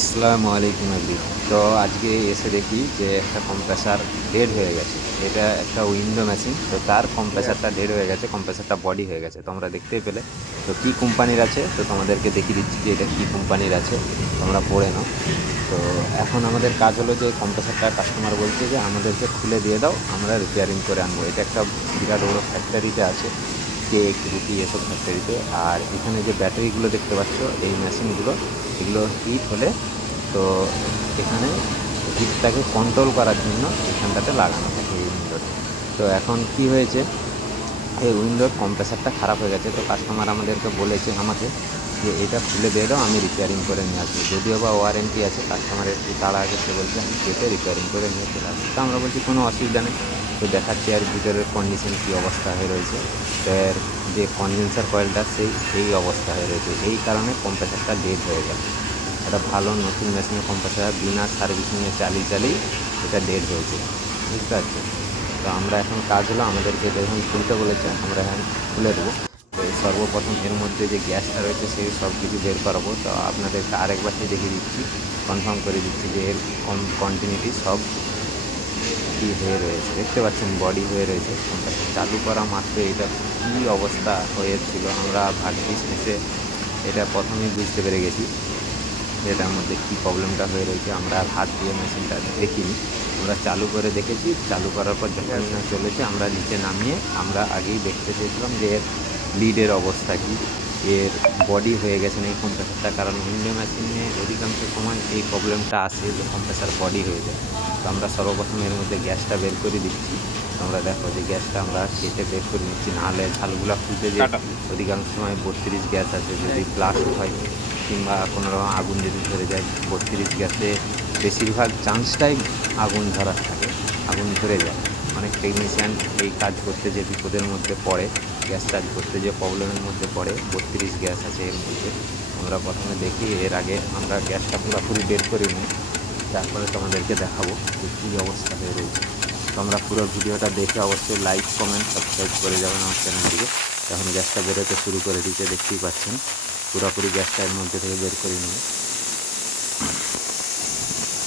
আসসালামু আলাইকুম এভরিওয়ান। তো আজকে এসে দেখি যে একটা কম্প্রেসার ডেড হয়ে গেছে। এটা একটা উইন্ডো মেশিন, তো তার কম্প্রেসারটা ডেড হয়ে গেছে, কম্প্রেসারটা বডি হয়ে গেছে। তোমরা দেখতেই পেলে। তো কী কোম্পানির আছে তো তোমাদেরকে দেখিয়ে দিচ্ছি যে এটা কী কোম্পানির আছে, তোমরা পড়ে নাও। তো এখন আমাদের কাজ হলো যে কম্প্রেসারটা কাস্টমার বলছে যে আমাদেরকে খুলে দিয়ে দাও, আমরা রিপেয়ারিং করে আনবো। এটা একটা বিরাট বড়ো ফ্যাক্টরিতে আছে, কেক রুটি এসব ফ্যাক্টরিতে। আর এখানে যে ব্যাটারিগুলো দেখতে পাচ্ছ, এই মেশিনগুলো, এগুলো হিট হলে তো এখানে হিটটাকে কন্ট্রোল করার জন্য এখানটাতে লাগানো থাকে এই উইন্ডোটা। তো এখন কি হয়েছে, এই উইন্ডোর কম্প্রেসারটা খারাপ হয়ে গেছে। তো কাস্টমার আমাদেরকে বলেছে আমাকে যে এটা খুলে দিয়ে দাও, আমি রিপেয়ারিং করে নিয়ে আসবো। যদিও বা ওয়ারেন্টি আছে, কাস্টমারের একটু তাড়া আগে সে বলছে আমি কেটে রিপেয়ারিং করে নিয়ে চলে আসবো। তো আমরা বলছি কোনো অসুবিধা নেই। তো দেখাচ্ছি আর ভিতরের কন্ডিশন কী অবস্থা হয়ে রয়েছে। তো এর যে কনডেন্সার কয়েলটা এই অবস্থা হয়ে রয়েছে, এই কারণে কম্প্রেসারটা ডেড হয়ে গেল। একটা ভালো নতুন মেশিনের কম্প্রেসার বিনা সার্ভিসিংয়ে চালিয়ে এটা ডেড হয়েছে, বুঝতে পারছি। তো আমরা এখন কাজ হলো, আমাদেরকে যখন খুলতে বলেছে আমরা এখন খুলে দেবো। তো সর্বপ্রথম এর মধ্যে যে গ্যাসটা রয়েছে সেই সব কিছু বের করাবো। তো আপনাদেরকে আরেকবারটি দেখিয়ে দিচ্ছি, কনফার্ম করে দিচ্ছি যে এর কন্টিনিউটি সব কী হয়ে রয়েছে। দেখতে পাচ্ছেন বডি হয়ে রয়েছে। কম্প্রেসার চালু করা মাত্র এটা কী অবস্থা হয়েছিল, আমরা ভাগ্যিস মিশে এটা প্রথমেই বুঝতে পেরে গেছি এটার মধ্যে কী প্রবলেমটা হয়ে রয়েছে। আমরা আর হাত দিয়ে মেশিনটা দেখিনি, আমরা চালু করে দেখেছি। চালু করার পর যখন না চলেছে আমরা নিচে নামিয়ে আমরা আগেই দেখতে চেয়েছিলাম যে এর লিডের অবস্থা কী, এর বডি হয়ে গেছে না এই কম্প্রেসারটা। কারণ উইন্ডো মেশিনে অধিকাংশ সময় এই প্রবলেমটা আসে যে কম্প্রেসার বডি হয়ে যায়। তো আমরা সর্বপ্রথম এর মধ্যে গ্যাসটা বের করে দিচ্ছি। তোমরা দেখো যে গ্যাসটা আমরা কেটে বের করে নিচ্ছি, নাহলে ঝালগুলা খুলতে যে অধিকাংশ সময় 32 গ্যাস আছে, যদি ব্লাস্ট হয় কিংবা কোনো রকম আগুন যদি ধরে যায়, 32 গ্যাসে বেশিরভাগ চান্সটাই আগুন ধরার থাকে, আগুন ধরে যায়। অনেক টেকনিশিয়ান এই কাজ করতে যে বিপদের মধ্যে পড়ে, গ্যাস কাজ করতে যে প্রবলেমের মধ্যে পড়ে। 32 গ্যাস আছে এর মধ্যে। আমরা প্রথমে দেখি, এর আগে আমরা গ্যাসটা পুরোপুরি বের করে নিই, তারপরে তোমাদেরকে দেখাবো যে কী অবস্থা হয়ে রয়েছে। তোমরা পুরো ভিডিওটা দেখে অবশ্যই লাইক কমেন্ট সাবস্ক্রাইব করে যাবেন আমার চ্যানেলটিকে। এখন গ্যাসটা বেরোতে শুরু করে দিতে দেখতেই পাচ্ছেন, পুরোপুরি গ্যাসটা এর মধ্যে থেকে বের করে নিই।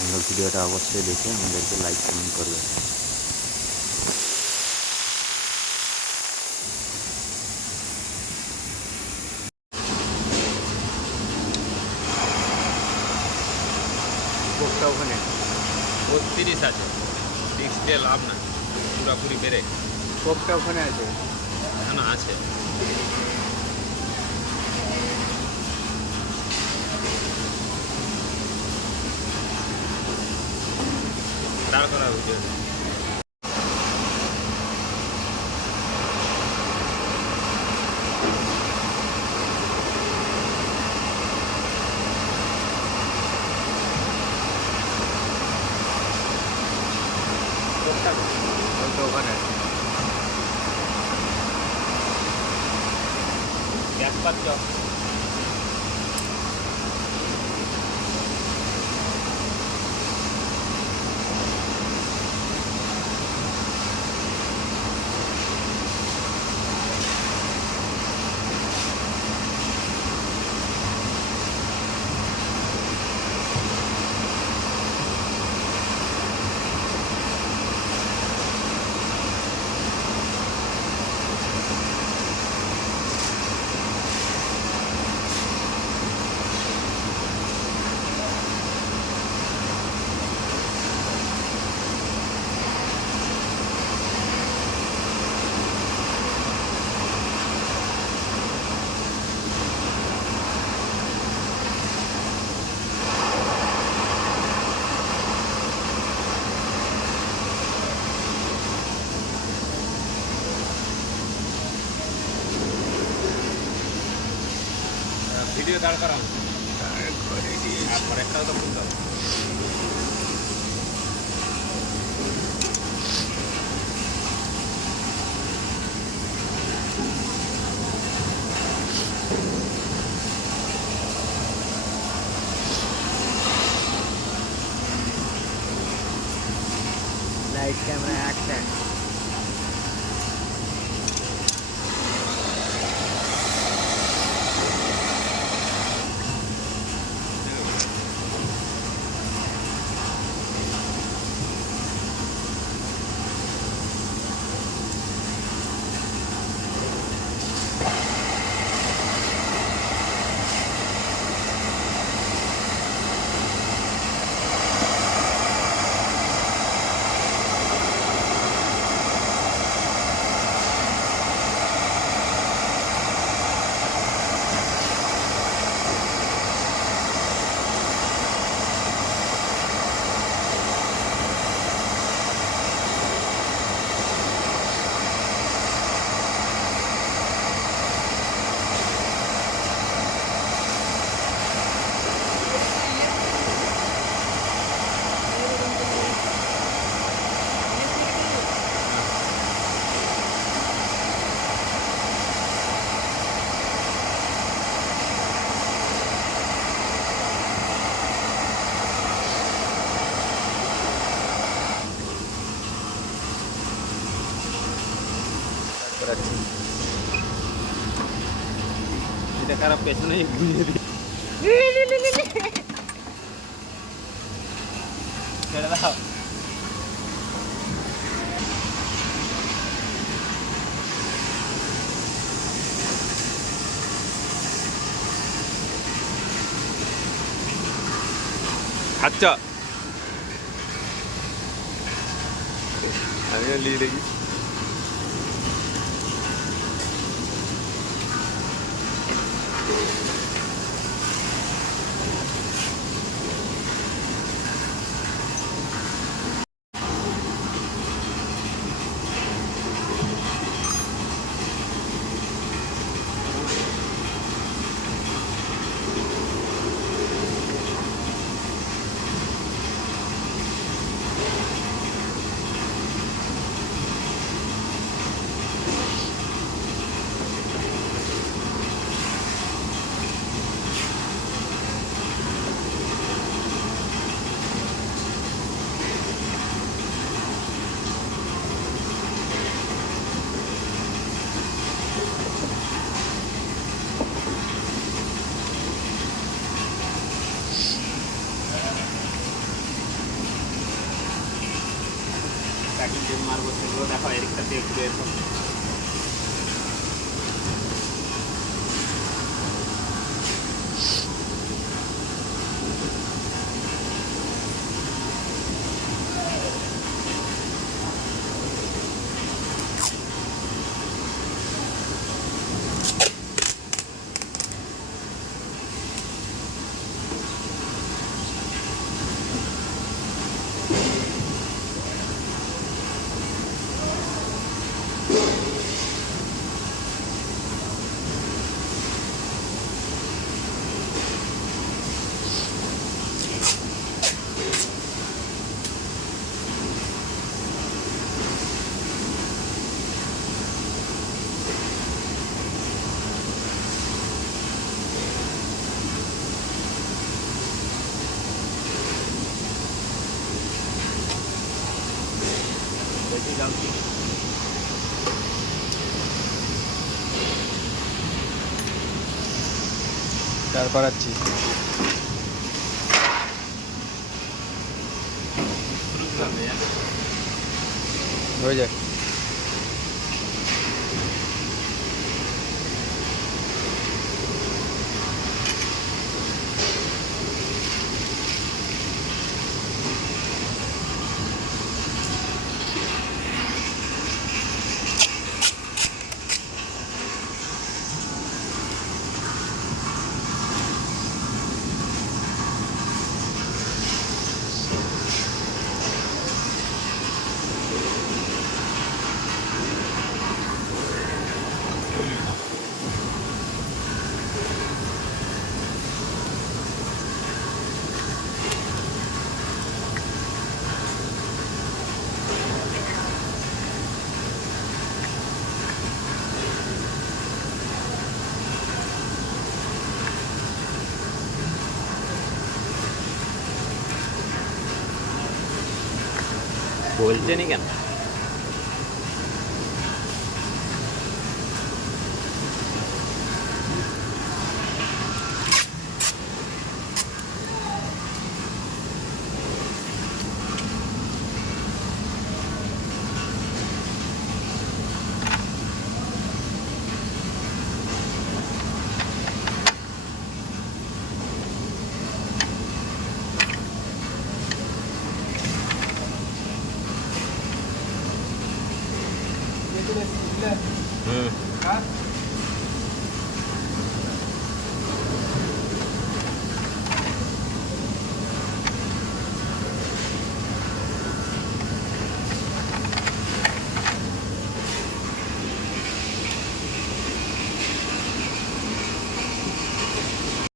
আমরা ভিডিওটা অবশ্যই দেখে আমাদেরকে লাইক কমেন্ট করবেন। কোকটা ওখানে 32 আছে, রিক্স দিয়ে লাভ না, পুরাপুরি বেড়ে কোকটা ওখানে আছে। এখনো আছে। দাঁড় করা ভিডিও কোকটা ওইটা ওখানে আছে। গ্যাস পাচ্ছ। ভিডিও দাঁড় করাবো, তারপর একটাও তো খুলতে হবে। Light camera action. করাচ্ছি। এটা খারাপ পেছনেই ঘুরিয়ে দিই। ছেড়ে দাও। আচ্ছা আমিও লিয়ে দেখি। প্যাকিং যে মারবো সেগুলো দেখো এদিকটা দিয়ে একটু এরকম। বেশি যাও কি তার করাচ্ছি। হয়ে যায়। বলছে নি কেন? হুম